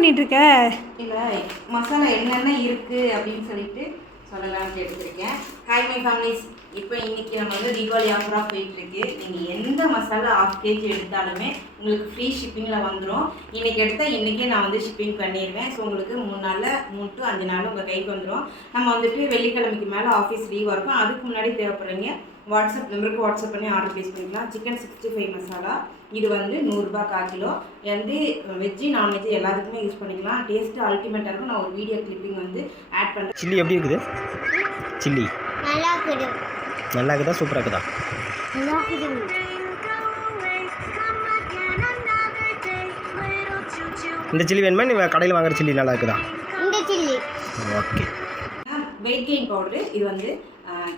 பண்ணிட்டு இருக்க? இல்லை, மசாலா என்னென்ன இருக்குது அப்படின்னு சொல்லிட்டு சொல்லலாம்னு எடுத்துருக்கேன். ஹாய் மை ஃபேமிலிஸ், இப்போ இன்றைக்கி நம்ம வந்து தீபாவளி ஆஃபராக போயிட்டுருக்கு. நீங்கள் எந்த மசாலா 1/2 kg எடுத்தாலுமே உங்களுக்கு ஃப்ரீ ஷிப்பிங்கில் வந்துடும். இன்றைக்கி எடுத்தால் இன்றைக்கே நான் வந்து ஷிப்பிங் பண்ணிடுவேன். ஸோ உங்களுக்கு 3 நாளில் 3 to 5 நாள் உங்கள் கைக்கு வந்துடும். நம்ம வந்துட்டு வெள்ளிக்கிழமைக்கு மேலே ஆஃபீஸ் லீவாக இருக்கும். அதுக்கு முன்னாடி தேவைப்படுறீங்க வாட்ஸ்அப் நம்பருக்கு வாட்ஸ்அப் பண்ணி ஆர்டர் ப்ளேஸ் பண்ணிக்கலாம். சிக்கன் 65 மசாலா இது வந்து 100 ரூபாய் 1/4 கிலோ. வந்து வெஜ்ஜு நான்வெஜ்ஜு எல்லாத்துக்குமே யூஸ் பண்ணிக்கலாம். டேஸ்ட்டு அல்டிமேட்டாக இருக்கும். நான் ஒரு வீடியோ கிளிப்பிங் வந்து ஆட் பண்ணுறேன். சில்லி எப்படி இருக்குது? சில்லி நல்லா இருக்குது. நல்லா இருக்குதா? சூப்பராக இருக்குதா? நல்லா இருக்குது. இந்த சில்லி வேணுமா? நீ கடையில் வாங்குற சில்லி நல்லா இருக்குதா? இந்த chilli okay. Weight gain powder இது வந்து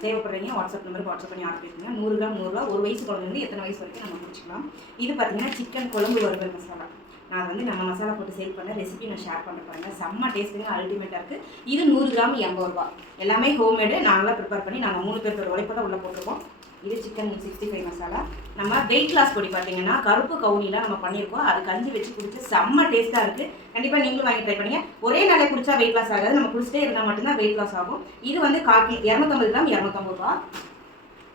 தேவைப்படுறீங்க வாட்ஸ்அப் நம்பருக்கு வாட்ஸ்அப் பண்ணி ஆர்டர் பண்ணிக்கோங்க. 100 கிராம் 100 ரூபா. ஒரு வயசு குழந்தைங்க எத்தனை வயசு வரைக்கும் நம்ம முடிச்சுக்கலாம். இது பார்த்தீங்கன்னா சிக்கன் குழம்பு வறுவல் மசாலா. நான் வந்து நம்ம மசாலா போட்டு சேல் பண்ண ரெசிபி நான் ஷேர் பண்ண பாருங்க. செம்ம டேஸ்ட்டுங்க, அல்டிமேட்டாக இருக்குது. இது 100 கிராம் 80 ரூபா. எல்லாமே ஹோம்மேடு. நாங்களாம் ப்ரிப்பேர் பண்ணி நாங்கள் 3 பேர் உழைப்பை தான் உள்ளே போட்டிருக்கோம். இது சிக்கன் 65 மசாலா. நம்ம வெயிட் லாஸ் பொடி பார்த்தீங்கன்னா கருப்பு கவுனிலாம் நம்ம பண்ணியிருக்கோம். அது கஞ்சி வச்சு குடிச்சு செம்ம டேஸ்ட்டாக இருக்குது. கண்டிப்பாக நீங்களும் வாங்கி ட்ரை பண்ணுங்க. ஒரே நாளே குடிச்சா வெயிட் லாஸ் ஆகாது. நம்ம குடிச்சிட்டே இருந்தால் மட்டும்தான் வெயிட் லாஸ் ஆகும். இது வந்து 250 கிராம் 250 ரூபா.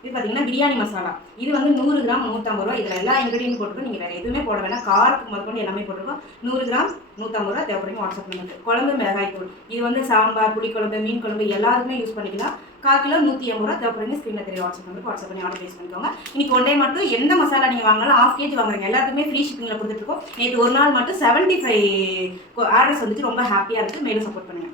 இது பார்த்தீங்கன்னா பிரியாணி மசாலா. இது வந்து 100 கிராம் 150 ரூபா. இதில் எல்லா இன்க்ரீடியன்ட் போட்டுருக்கோம். நீங்கள் வேறு எதுவுமே போட வேணாம். காரத்துக்கு முதற்கொண்டு எல்லாமே போட்டிருக்கோம். 100 கிராம் 150 ரூபா. தேவைப்படுங்க வாட்ஸ்அப் பண்ணுங்க. குழம்பு மிளகாய் தூள் இது வந்து சாம்பார், புளிக்குழம்பு, மீன் குழம்பு எல்லாருக்குமே யூஸ் பண்ணிக்கலாம். 1/4 கிலோ 180 ரூபா. தேவைப்படுங்க ஸ்க்ரீனில் தெரிய வாட்ஸ்அப் நம்பருக்கு வாட்ஸ்அப் பண்ணி ஆர்டர் ப்ளேஸ் பண்ணிக்கோங்க. இன்னைக்கு ஒன் டே மட்டும் எந்த மசாலா நீங்கள் வாங்கினாலும் 1/2 kg வாங்குறீங்க எல்லாத்துக்குமே ஃப்ரீ ஷிப்பிங்கில் கொடுத்துட்ருக்கோம். நேற்று ஒரு நாள் மட்டும் 75 ஆர்டர்ஸ் வந்துட்டு ரொம்ப ஹாப்பியாக இருக்குது. மேலும் சப்போர்ட் பண்ணுங்கள்.